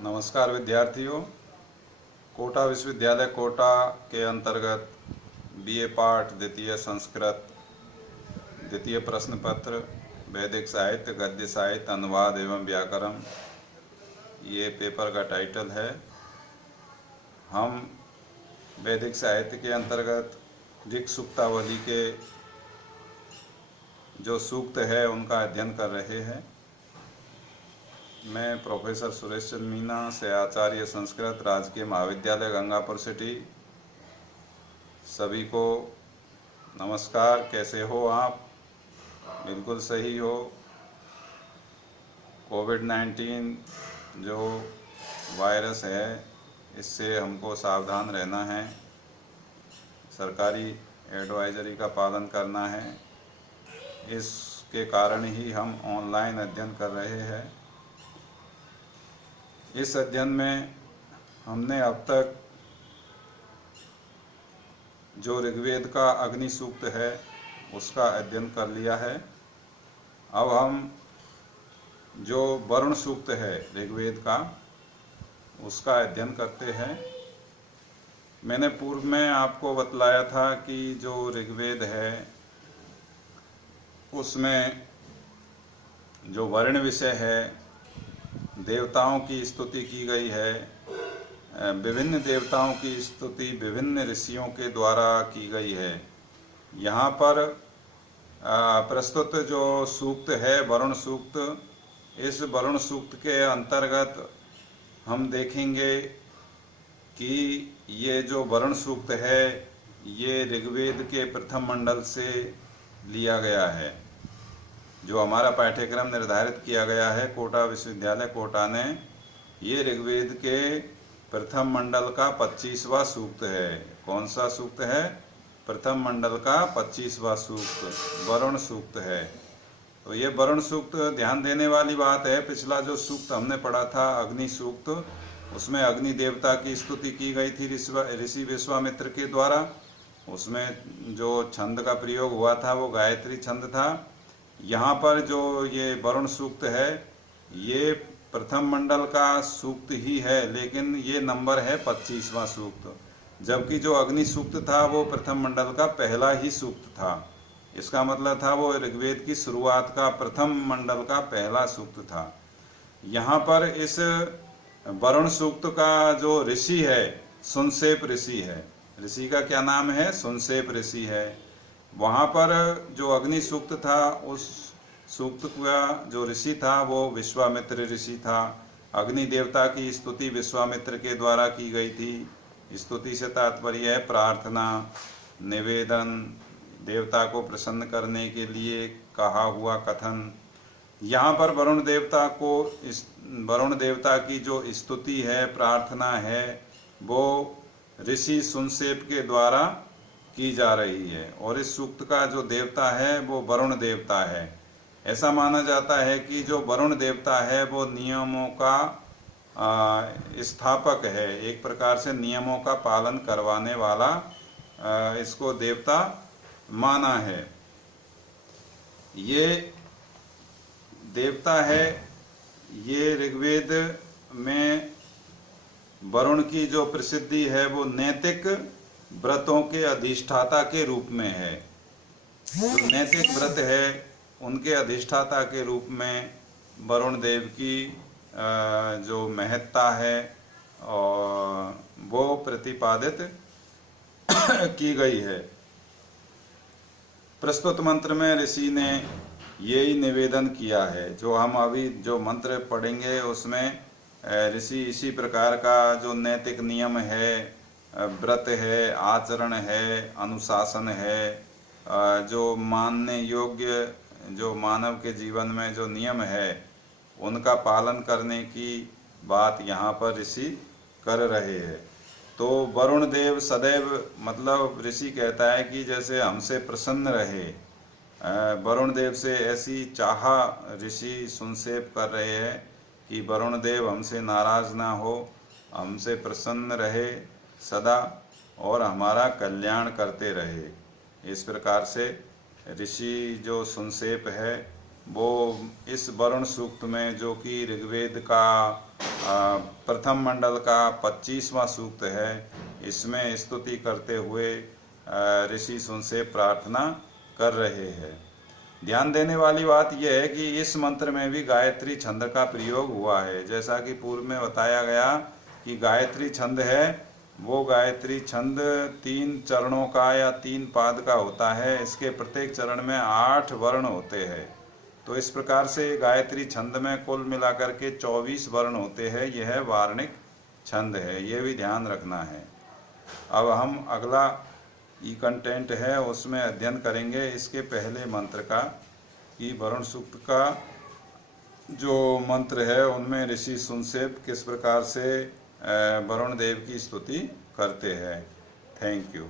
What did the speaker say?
नमस्कार विद्यार्थियों। कोटा विश्वविद्यालय कोटा के अंतर्गत बीए पाठ द्वितीय संस्कृत द्वितीय प्रश्न पत्र वैदिक साहित्य गद्य साहित्य अनुवाद एवं व्याकरण, ये पेपर का टाइटल है। हम वैदिक साहित्य के अंतर्गत ऋक् सूक्तावली के जो सूक्त है उनका अध्ययन कर रहे हैं। मैं प्रोफेसर सुरेश चंद्र मीना से आचार्य संस्कृत राजकीय महाविद्यालय गंगापुर सिटी। सभी को नमस्कार। कैसे हो आप? बिल्कुल सही हो। कोविड-19 जो वायरस है, इससे हमको सावधान रहना है, सरकारी एडवाइजरी का पालन करना है। इसके कारण ही हम ऑनलाइन अध्ययन कर रहे हैं। इस अध्ययन में हमने अब तक जो ऋग्वेद का अग्नि सूक्त है उसका अध्ययन कर लिया है। अब हम जो वरुण सूक्त है ऋग्वेद का, उसका अध्ययन करते हैं। मैंने पूर्व में आपको बतलाया था कि जो ऋग्वेद है उसमें जो वर्ण विषय है, देवताओं की स्तुति की गई है। विभिन्न देवताओं की स्तुति विभिन्न ऋषियों के द्वारा की गई है। यहाँ पर प्रस्तुत जो सूक्त है वरुण सूक्त, इस वरुण सूक्त के अंतर्गत हम देखेंगे कि ये जो वरुण सूक्त है ये ऋग्वेद के प्रथम मंडल से लिया गया है। जो हमारा पाठ्यक्रम निर्धारित किया गया है कोटा विश्वविद्यालय कोटा ने, ये ऋग्वेद के प्रथम मंडल का 25वां सूक्त है। कौन सा सूक्त है? प्रथम मंडल का 25वां सूक्त वरुण सूक्त है। तो ये वरुण सूक्त ध्यान देने वाली बात है। पिछला जो सूक्त हमने पढ़ा था अग्नि सूक्त, उसमें अग्नि देवता की स्तुति की गई थी ऋषि विश्वामित्र के द्वारा। उसमें जो छंद का प्रयोग हुआ था वो गायत्री छंद था। यहाँ पर जो ये वरुण सूक्त है ये प्रथम मंडल का सूक्त ही है, लेकिन ये नंबर है 25वां सूक्त, जबकि जो अग्नि सूक्त था वो प्रथम मंडल का पहला ही सूक्त था। इसका मतलब था वो ऋग्वेद की शुरुआत का प्रथम मंडल का पहला सूक्त था। यहाँ पर इस वरुण सूक्त का जो ऋषि है सुनसेप ऋषि है। ऋषि का क्या नाम है? सुनसेप ऋषि है। वहाँ पर जो अग्नि सूक्त था उस सूक्त का जो ऋषि था वो विश्वामित्र ऋषि था। अग्नि देवता की स्तुति विश्वामित्र के द्वारा की गई थी। स्तुति से तात्पर्य है प्रार्थना, निवेदन, देवता को प्रसन्न करने के लिए कहा हुआ कथन। यहाँ पर वरुण देवता की जो स्तुति है, प्रार्थना है, वो ऋषि सुनसेप के द्वारा की जा रही है। और इस सूक्त का जो देवता है वो वरुण देवता है। ऐसा माना जाता है कि जो वरुण देवता है वो नियमों का स्थापक है, एक प्रकार से नियमों का पालन करवाने वाला इसको देवता माना है। ये देवता है। ये ऋग्वेद में वरुण की जो प्रसिद्धि है वो नैतिक व्रतों के अधिष्ठाता के रूप में है। जो नैतिक व्रत है उनके अधिष्ठाता के रूप में वरुण देव की जो महत्ता है और वो प्रतिपादित की गई है। प्रस्तुत मंत्र में ऋषि ने यही निवेदन किया है। जो हम अभी जो मंत्र पढ़ेंगे उसमें ऋषि इसी प्रकार का जो नैतिक नियम है, व्रत है, आचरण है, अनुशासन है, जो मानने योग्य जो मानव के जीवन में जो नियम है उनका पालन करने की बात यहाँ पर ऋषि कर रहे हैं। तो वरुण देव सदैव, मतलब ऋषि कहता है कि जैसे हमसे प्रसन्न रहे, वरुण देव से ऐसी चाह ऋषि सुनसेप कर रहे हैं कि वरुण देव हमसे नाराज ना हो, हमसे प्रसन्न रहे सदा और हमारा कल्याण करते रहे। इस प्रकार से ऋषि जो सुनसेप है वो इस वरुण सूक्त में, जो कि ऋग्वेद का प्रथम मंडल का 25वां सूक्त है। इसमें स्तुति करते हुए ऋषि उनसे प्रार्थना कर रहे हैं। ध्यान देने वाली बात यह है कि इस मंत्र में भी गायत्री छंद का प्रयोग हुआ है। जैसा कि पूर्व में बताया गया कि गायत्री छंद है, वो गायत्री छंद 3 चरणों का या 3 पाद का होता है। इसके प्रत्येक चरण में 8 वर्ण होते हैं। तो इस प्रकार से गायत्री छंद में कुल मिलाकर के 24 वर्ण होते हैं। यह वार्णिक छंद है, ये भी ध्यान रखना है। अब हम अगला कंटेंट है उसमें अध्ययन करेंगे इसके पहले मंत्र का, कि वरुण सूक्त का जो मंत्र है उनमें ऋषि सुनसेप किस प्रकार से वरुण देव की स्तुति करते हैं। Thank you.